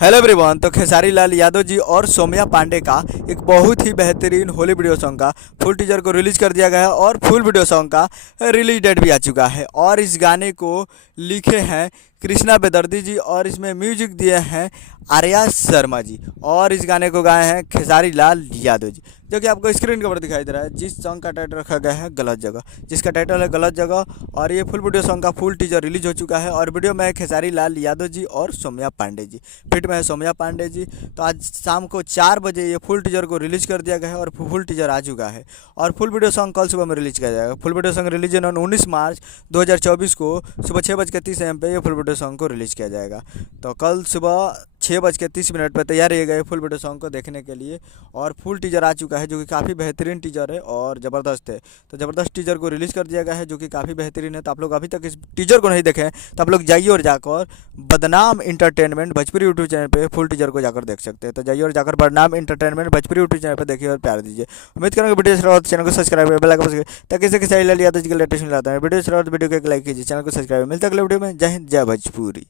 Hello everyone. तो खेसारी लाल यादव जी और सौम्या पांडे का एक बहुत ही बेहतरीन होली वीडियो सॉन्ग का फुल टीजर को रिलीज कर दिया गया है और फुल वीडियो सॉन्ग का रिलीज डेट भी आ चुका है। और इस गाने को लिखे हैं कृष्णा बेदर्दी जी और इसमें म्यूजिक दिए हैं आर्या शर्मा जी और इस गाने को गाए हैं खेसारी लाल यादव जी, जो कि आपको स्क्रीन के ऊपर दिखाई दे रहा है। जिस सॉन्ग का टाइटल रखा गया है गलत जगह, जिसका टाइटल है गलत जगह। और ये फुल वीडियो सॉन्ग का फुल टीजर रिलीज हो चुका है और वीडियो में है खेसारी लाल यादव जी और सौम्या पांडे जी, फिट में है सौम्या पांडे जी। तो आज शाम को 4 बजे ये फुल टीजर को रिलीज कर दिया गया है और फुल टीजर आ चुका है। और फुल वीडियो सॉन्ग कल सुबह में रिलीज किया जाएगा। Full video song release on 19 मार्च 2024 को सुबह 6:30 AM पे ये फुल वीडियो सॉन्ग को रिलीज किया जाएगा। तो कल सुबह 6:30 पर तैयार रहिएगा ये फुल वीडियो सॉन्ग को देखने के लिए। और फुल टीजर आ चुका है जो कि काफ़ी बेहतरीन टीजर है और ज़बरदस्त है। तो ज़बरदस्त टीजर को रिलीज़ कर दिया गया है जो कि काफ़ी बेहतरीन है। तो आप लोग अभी तक इस टीजर को नहीं देखे हैं तो आप लोग जाइए और जाकर बदनाम इंटरटेनमेंट भोजपुरी यूट्यूब चैनल पे फुल टीजर को जाकर देख सकते हैं। तो जाइए और जाकर बदनाम इंटरटेनमेंट भोजपुरी यूट्यूब चैनल पर देखिए और प्यार दीजिए। उम्मीद करूँगा वीडियो से रहो तो चैनल को सब्सक्राइब करें, बेल आइकन प्रेस करें ताकि इसे किसी लाल यादव जी के लेटेस्ट मिलता है। वीडियो से रहो तो वीडियो को एक लाइक कीजिए, चैनल को सब्सक्राइब। मिलता है अगले वीडियो में। जय हिंद, जय भोजपुरी।